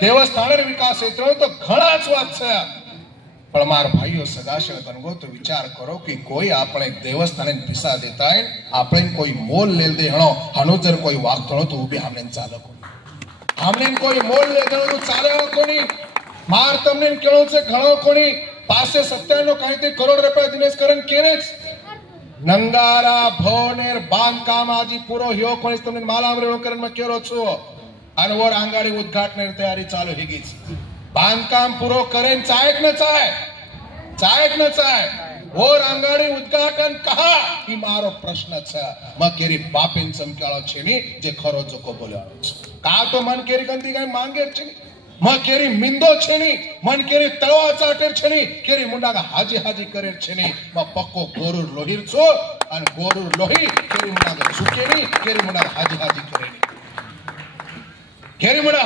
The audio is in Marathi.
देवस्थान विकास क्षेत्र तो घणा ज वात छे पण मार भाईओ सदाशय तनगो तो विचार करो कि कोई आपणे देवस्थाने दिशा देता है आपणे कोई मोल ले दे हणो हनुजर कोई वागतो तो उभी हमने चालको हमने कोई मोल ले दे तो चाले कोनी मार तमने केळो छे घणो कोनी पासे 97 काईते करोड़ रुपया दिनेश करण केरेच नंगारा भोनेर बांधकाम आजी पूरो ह्यो कोणी तमने मालामरेणो करण में केरो छो अनवोर आंगाड़ी उद्घाटन तैयारी चालू हेगी बांधकाम पूरो करें चाहे न चाहे और आंगाड़ी उद्घाटन कहा ई मारो प्रश्न छे म केरी बापेन चमकाळो छे नी जे खरो जोको बोल्याळो छे का तो मन केरी गंदी काय मांगे छे म केरी मिंदो छे नी मन केरी तळवा चाटेर छे नी केरी मुंडागा हाजी हाजी करे छे नी म पक्को गोरुर लोहीर छो अन गोरुर लोही केरी मुंडागा झुके नी केरी मुंडागा हाजी हाजी करे नी केरी मुंडा